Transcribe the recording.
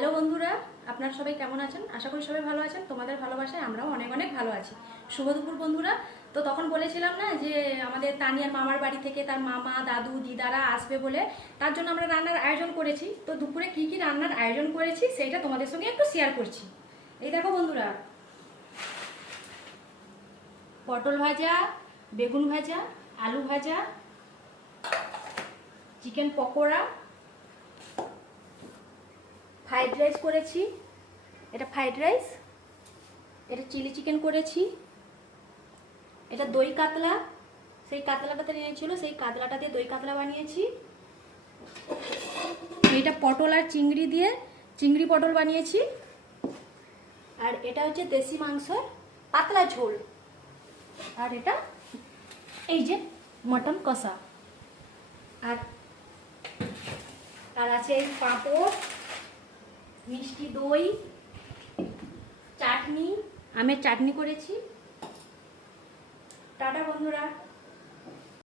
Hello বন্ধুরা, আপনারা সবাই কেমন আছেন? আশা করি সবাই ভালো আছেন। তোমাদের ভালোবাসায় আমরাও অনেক অনেক ভালো আছি। শুভ দুপুর বন্ধুরা। তো তখন বলেছিলাম না যে আমাদের তানিয়ার মামার বাড়ি থেকে তার মামা, দাদু, দিদারা আসবে বলে তার জন্য আমরা রান্নার আয়োজন করেছি। তো দুপুরে কি কি রান্নার আয়োজন করেছি সেইটা তোমাদের সঙ্গে একটু শেয়ার করছি। এই দেখো বন্ধুরা, পটল ভাজা, বেগুন ভাজা, আলু ভাজা চিকেন পকোড়া ফ্রাইড রাইস করেছি। এটা ফ্রাইড রাইস এটা চিলি চিকেন করেছি। এটা দই কাতলা, সেই কাতলাটাতে নিয়েছিল সেই কাতলাটা দিয়ে দই কাতলা বানিয়েছি। এটা পটল আর চিংড়ি দিয়ে, চিংড়ি পটল বানিয়েছি। আর এটা হচ্ছে দেশি মাংসের পাতলা ঝোল। আর এটা এই যে মটন কষা। আর আর আছে এই পাঁপড় মিষ্টি দই চাটনি আমের চাটনি করেছি। টাটা বন্ধুরা।